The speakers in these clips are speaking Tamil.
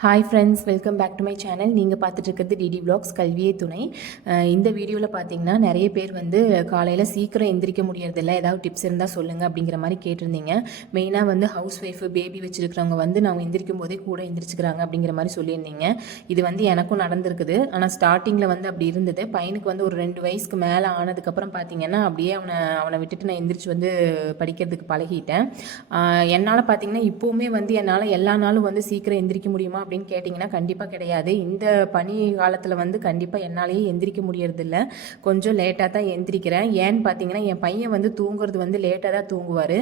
Hi friends, welcome back to my channel. நீங்கள் பார்த்துட்டு இருக்கிறது டிடி விலாக்ஸ் கல்வியே துணை. இந்த வீடியோவில் பார்த்தீங்கன்னா நிறைய பேர் வந்து காலையில் சீக்கிரம் எந்திரிக்க முடியறதில்ல, ஏதாவது டிப்ஸ் இருந்தால் சொல்லுங்கள் அப்படிங்கிற மாதிரி கேட்டிருந்தீங்க. மெயினாக வந்து ஹவுஸ் ஒய்ஃபு, பேபி வச்சுருக்கிறவங்க வந்து நாங்கள் எந்திரிக்கும் போதே கூட எந்திரிச்சுக்கிறாங்க அப்படிங்கிற மாதிரி சொல்லியிருந்தீங்க. இது வந்து எனக்கும் நடந்திருக்குது. ஆனால் ஸ்டார்டிங்கில் வந்து அப்படி இருந்தது. பையனுக்கு வந்து ஒரு 2 வயசுக்கு மேலே ஆனதுக்கப்புறம் பார்த்தீங்கன்னா அப்படியே அவனை விட்டுட்டு நான் எந்திரிச்சு வந்து படிக்கிறதுக்கு பழகிட்டேன். என்னால் பார்த்தீங்கன்னா இப்போவுமே வந்து என்னால் எல்லா நாளும் வந்து சீக்கிரம் எந்திரிக்க முடியுமா அப்படின்னு கேட்டிங்கன்னா கண்டிப்பாக கிடையாது. இந்த பனி காலத்தில் வந்து கண்டிப்பாக என்னாலேயே எந்திரிக்க முடியறதில்ல. கொஞ்சம் லேட்டாக தான் எந்திரிக்கிறேன். ஏன்னு பார்த்தீங்கன்னா என் பையன் வந்து தூங்குறது வந்து லேட்டாக தான் தூங்குவார்.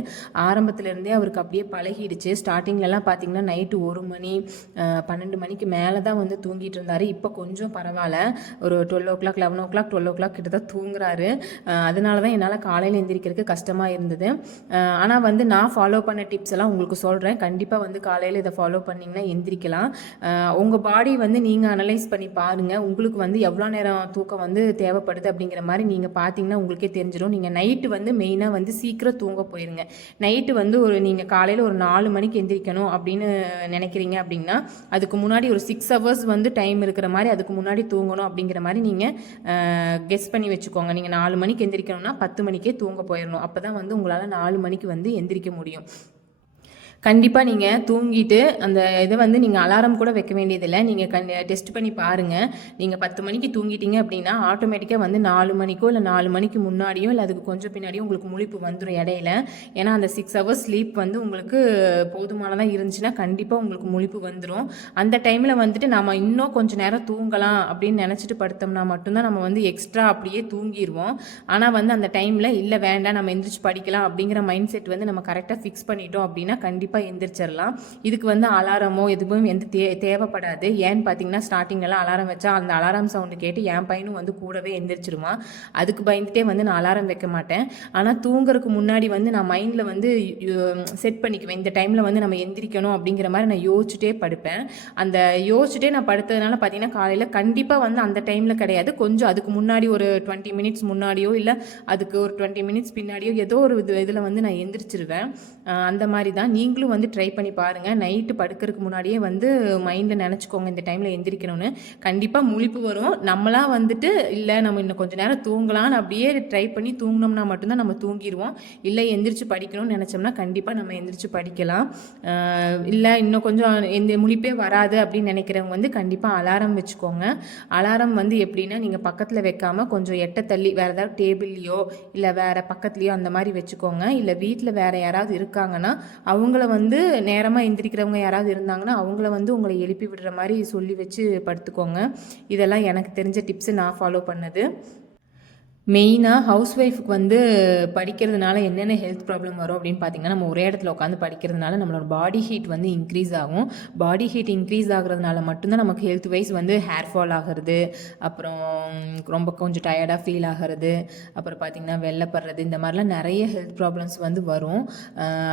ஆரம்பத்துலேருந்தே அவருக்கு அப்படியே பழகிடுச்சு. ஸ்டார்டிங்லலாம் பார்த்தீங்கன்னா நைட்டு 1 மணி 12 மணிக்கு மேலே தான் வந்து தூங்கிட்டு இருந்தார். இப்போ கொஞ்சம் பரவாயில்ல, ஒரு 12 o'clock 11 o'clock 12 o'clock கிட்ட தான் தூங்குறாரு. அதனால தான் என்னால் காலையில் எந்திரிக்கிறதுக்கு கஷ்டமாக இருந்தது. ஆனால் வந்து நான் ஃபாலோ பண்ண டிப்ஸ் எல்லாம் உங்களுக்கு சொல்கிறேன். கண்டிப்பாக வந்து காலையில் இதை ஃபாலோ பண்ணிங்கன்னா எந்திரிக்கலாம். உங்கள் பாடி வந்து நீங்கள் அனலைஸ் பண்ணி பாருங்கள். உங்களுக்கு வந்து எவ்வளோ நேரம் தூக்கம் வந்து தேவைப்படுது அப்படிங்கிற மாதிரி நீங்கள் பார்த்தீங்கன்னா உங்களுக்கே தெரிஞ்சிடும். நீங்கள் நைட்டு வந்து மெயினாக வந்து சீக்கிரம் தூங்க போயிருங்க. நைட்டு வந்து நீங்கள் காலையில் ஒரு 4 மணிக்கு எந்திரிக்கணும் அப்படின்னு நினைக்கிறீங்க அப்படின்னா அதுக்கு முன்னாடி ஒரு 6 hours வந்து டைம் இருக்கிற மாதிரி அதுக்கு முன்னாடி தூங்கணும் அப்படிங்கிற மாதிரி நீங்கள் கெஸ் பண்ணி வச்சுக்கோங்க. நீங்கள் 4 மணிக்கு எந்திரிக்கணும்னா 10 மணிக்கே தூங்க போயிடணும். அப்போ தான் வந்து உங்களால் 4 மணிக்கு வந்து எந்திரிக்க முடியும். கண்டிப்பாக நீங்கள் தூங்கிட்டு அந்த இதை வந்து நீங்கள் அலாரம் கூட வைக்க வேண்டியதில்லை. நீங்கள் டெஸ்ட் பண்ணி பாருங்கள். நீங்கள் 10 மணிக்கு தூங்கிட்டீங்க அப்படின்னா ஆட்டோமேட்டிக்காக வந்து 4 மணிக்கோ இல்லை 4 மணிக்கு முன்னாடியோ இல்லை அதுக்கு கொஞ்சம் பின்னாடியோ உங்களுக்கு முழிப்பு வந்துடும் இடையில. ஏன்னா அந்த 6 hours ஸ்லீப் வந்து உங்களுக்கு போதுமானதாக இருந்துச்சுன்னா கண்டிப்பாக உங்களுக்கு முழிப்பு வந்துடும். அந்த டைமில் வந்துட்டு நம்ம இன்னும் கொஞ்சம் நேரம் தூங்கலாம் அப்படின்னு நினச்சிட்டு படுத்தோம்னா மட்டும்தான் நம்ம வந்து எக்ஸ்ட்ரா அப்படியே தூங்கிடுவோம். ஆனால் வந்து அந்த டைமில் இல்லை வேண்டாம் நம்ம எந்திரிச்சு படிக்கலாம் அப்படிங்கிற மைண்ட் செட் வந்து நம்ம கரெக்டாக ஃபிக்ஸ் பண்ணிட்டோம் அப்படின்னா கண்டிப்பாக எந்திரிச்சிடலாம். இதுக்கு வந்து அலாரமோ எதுவும் எந்த தேவைப்படாது. ஏன்னு பார்த்தீங்கன்னா ஸ்டார்டிங்லாம் அலாரம் வச்சா அந்த அலாரம் சவுண்டு கேட்டு என் பையனும் வந்து கூடவே எந்திரிச்சிருமா. அதுக்கு பயந்துட்டே வந்து நான் அலாரம் வைக்க மாட்டேன். ஆனால் தூங்குறதுக்கு முன்னாடி வந்து நான் மைண்டில் வந்து செட் பண்ணிக்குவேன். இந்த டைமில் வந்து நம்ம எந்திரிக்கணும் அப்படிங்கிற மாதிரி நான் யோசிச்சுட்டே படுப்பேன். அந்த யோசிச்சுட்டே நான் படுத்ததுனால பார்த்தீங்கன்னா காலையில் கண்டிப்பாக வந்து அந்த டைமில் கிடையாது, கொஞ்சம் அதுக்கு முன்னாடி ஒரு 20 minutes முன்னாடியோ இல்லை அதுக்கு ஒரு 20 minutes பின்னாடியோ ஏதோ ஒரு இதில் வந்து நான் எந்திரிச்சிருவேன். அந்த மாதிரி தான் நீங்களும் வந்து ட்ரை பண்ணி பாருங்கள். நைட்டு படுக்கிறதுக்கு முன்னாடியே வந்து மைண்டில் நினச்சிக்கோங்க இந்த டைமில் எந்திரிக்கணும்னு. கண்டிப்பாக முழிப்பு வரும். நம்மளாம் வந்துட்டு இல்லை நம்ம இன்னும் கொஞ்சம் நேரம் தூங்கலான்னு அப்படியே ட்ரை பண்ணி தூங்கினோம்னா மட்டும்தான் நம்ம தூங்கிடுவோம். இல்லை எந்திரிச்சு படிக்கணும்னு நினச்சோம்னா கண்டிப்பாக நம்ம எந்திரிச்சு படிக்கலாம். இல்லை இன்னும் கொஞ்சம் எந்த முழிப்பே வராது அப்படின்னு நினைக்கிறவங்க வந்து கண்டிப்பாக அலாரம் வச்சுக்கோங்க. அலாரம் வந்து எப்படின்னா நீங்கள் பக்கத்தில் வைக்காமல் கொஞ்சம் எட்ட தள்ளி வேறு ஏதாவது டேபிள்லையோ இல்லை வேறு பக்கத்துலையோ அந்த மாதிரி வச்சுக்கோங்க. இல்லை வீட்டில் வேறு யாராவது இருக்காங்கன்னா அவங்கள வந்து நேரமாக எந்திரிக்கிறவங்க யாராவது இருந்தாங்கன்னா அவங்கள வந்து உங்களை எழுப்பி விடுற மாதிரி சொல்லி வச்சு படுத்துக்கோங்க. இதெல்லாம் எனக்கு தெரிஞ்ச டிப்ஸு, நான் ஃபாலோ பண்ணது. மெயினாக ஹவுஸ் ஒய்ஃபுக்கு வந்து படிக்கிறதுனால என்னென்ன ஹெல்த் ப்ராப்ளம் வரும் அப்படின்னு பார்த்தீங்கன்னா நம்ம ஒரே இடத்துல உட்காந்து படிக்கிறதுனால நம்மளோட பாடி ஹீட் வந்து இன்க்ரீஸ் ஆகும். பாடி ஹீட் இன்க்ரீஸ் ஆகுறதுனால மட்டும்தான் நமக்கு ஹெல்த் வைஸ் வந்து ஹேர் ஃபால் ஆகிறது, அப்புறம் ரொம்ப கொஞ்சம் டயர்டாக ஃபீல் ஆகிறது, அப்புறம் பார்த்திங்கன்னா வெள்ளைப்படுறது, இந்த மாதிரிலாம் நிறைய ஹெல்த் ப்ராப்ளம்ஸ் வந்து வரும்.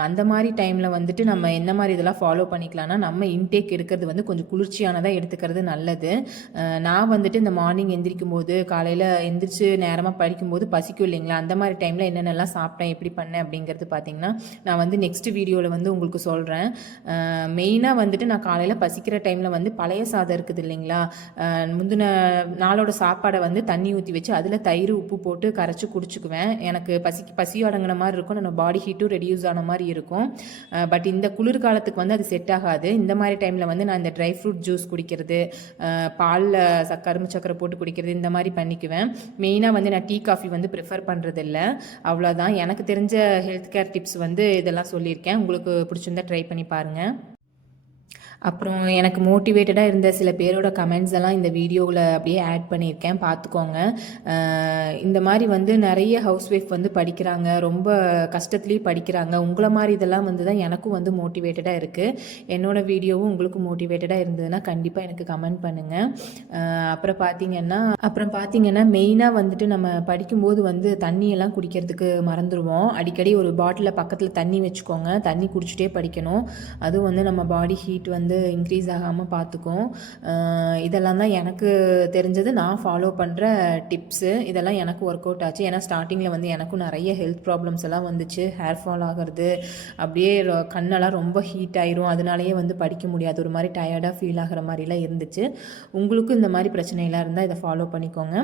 அந்த மாதிரி டைமில் வந்துட்டு நம்ம என்ன மாதிரி இதெல்லாம் ஃபாலோ பண்ணிக்கலாம்னா நம்ம இன்டேக் எடுக்கிறது வந்து கொஞ்சம் குளிர்ச்சியானதாக எடுத்துக்கிறது நல்லது. நான் வந்துட்டு இந்த மார்னிங் எந்திரிக்கும் போது காலையில் எந்திரிச்சு நேரமாக படிக்கும்போது பசிக்கும் இல்லைங்களா, அந்த மாதிரி டைமில் என்னென்னலாம் சாப்பிட்டேன் எப்படி பண்ணேன் அப்படிங்கிறது பார்த்தீங்கன்னா நான் வந்து நெக்ஸ்ட் வீடியோவில் வந்து உங்களுக்கு சொல்கிறேன். மெயினாக வந்துட்டு நான் காலையில் பசிக்கிற டைமில் வந்து பழைய சாதம் இருக்குது இல்லைங்களா, முந்தின நாளோட சாப்பாடை வந்து தண்ணி ஊற்றி வச்சு அதில் தயிர் உப்பு போட்டு கரைச்சி குடிச்சுக்குவேன். எனக்கு பசி அடங்கின மாதிரி இருக்கும், நம்ம பாடி ஹீட்டும் ரெடியூஸ் ஆன மாதிரி இருக்கும். பட் இந்த குளிர்காலத்துக்கு வந்து அது செட் ஆகாது. இந்த மாதிரி டைமில் வந்து நான் இந்த ட்ரை ஃப்ரூட் ஜூஸ் குடிக்கிறது, பாலில் கரும்பு சக்கரை போட்டு குடிக்கிறது, இந்த மாதிரி பண்ணிக்குவேன். மெயினாக வந்து நான் டீ காஃபி வந்து ப்ரிஃபர் பண்ணுறதில்ல. அவ்வளோதான் எனக்கு தெரிஞ்ச ஹெல்த் கேர் டிப்ஸ் வந்து இதெல்லாம் சொல்லியிருக்கேன். உங்களுக்கு பிடிச்சிருந்தா ட்ரை பண்ணி பாருங்கள். அப்புறம் எனக்கு மோட்டிவேட்டடாக இருந்த சில பேரோட கமெண்ட்ஸ் எல்லாம் இந்த வீடியோவில் அப்படியே ஆட் பண்ணியிருக்கேன், பார்த்துக்கோங்க. இந்த மாதிரி வந்து நிறைய ஹவுஸ் ஒய்ஃப் வந்து படிக்கிறாங்க, ரொம்ப கஷ்டத்துலேயும் படிக்கிறாங்க. உங்களை மாதிரி இதெல்லாம் வந்து தான் எனக்கும் வந்து மோட்டிவேட்டடாக இருக்குது. என்னோடய வீடியோவும் உங்களுக்கு மோட்டிவேட்டடாக இருந்ததுன்னா கண்டிப்பாக எனக்கு கமெண்ட் பண்ணுங்கள். அப்புறம் பார்த்தீங்கன்னா மெயினாக வந்துட்டு நம்ம படிக்கும்போது வந்து தண்ணியெல்லாம் குடிக்கிறதுக்கு மறந்துடுவோம். அடிக்கடி ஒரு பாட்டிலில் பக்கத்தில் தண்ணி வச்சுக்கோங்க, தண்ணி குடிச்சிட்டே படிக்கணும். அதுவும் வந்து நம்ம பாடி ஹீட் வந்து வந்து இன்க்ரீஸ் ஆகாமல் பார்த்துக்கும். இதெல்லாம் தான் எனக்கு தெரிஞ்சது, நான் ஃபாலோ பண்ணுற டிப்ஸு. இதெல்லாம் எனக்கு ஒர்க் அவுட் ஆச்சு. ஏன்னா ஸ்டார்டிங்கில் வந்து எனக்கும் நிறைய ஹெல்த் ப்ராப்ளம்ஸ் எல்லாம் வந்துச்சு. ஹேர் ஃபால் ஆகிறது, அப்படியே கண்ணெல்லாம் ரொம்ப ஹீட் ஆயிரும். அதனாலேயே வந்து படிக்க முடியாது, ஒரு மாதிரி டயர்டாக ஃபீல் ஆகிற மாதிரிலாம் இருந்துச்சு. உங்களுக்கும் இந்த மாதிரி பிரச்சனைலாம் இருந்தால் இதை ஃபாலோ பண்ணிக்கோங்க.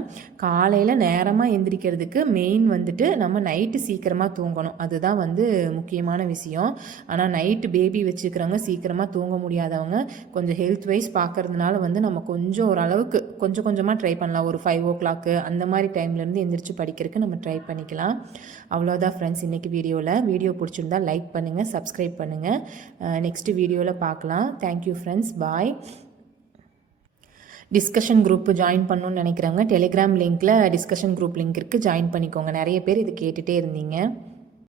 காலையில் நேரமாக எந்திரிக்கிறதுக்கு மெயின் வந்துட்டு நம்ம நைட்டு சீக்கிரமாக தூங்கணும். அதுதான் வந்து முக்கியமான விஷயம். ஆனால் நைட்டு பேபி வச்சுக்கிறவங்க, சீக்கிரமாக தூங்க முடியாதவங்க கொஞ்சம் ஹெல்த் வைஸ் பார்க்கறதுனால வந்து நம்ம கொஞ்சம் ஓரளவுக்கு கொஞ்சம் கொஞ்சமாக ட்ரை பண்ணலாம். ஒரு 5 o'clock அந்த மாதிரி டைம்லேருந்து எந்திரிச்சு படிக்கிறதுக்கு நம்ம ட்ரை பண்ணிக்கலாம். அவ்வளோதான் ஃப்ரெண்ட்ஸ் இன்றைக்கி வீடியோ பிடிச்சிருந்தா லைக் பண்ணுங்கள், சப்ஸ்கிரைப் பண்ணுங்கள். நெக்ஸ்ட்டு வீடியோவில் பார்க்கலாம். தேங்க்யூ ஃப்ரெண்ட்ஸ், பாய். டிஸ்கஷன் குரூப் ஜாயின் பண்ணணும்னு நினைக்கிறவங்க டெலிகிராம் லிங்க்கில் டிஸ்கஷன் குரூப் லிங்க் இருக்குது, ஜாயின் பண்ணிக்கோங்க. நிறைய பேர் இது கேட்டுகிட்டே இருந்தீங்க.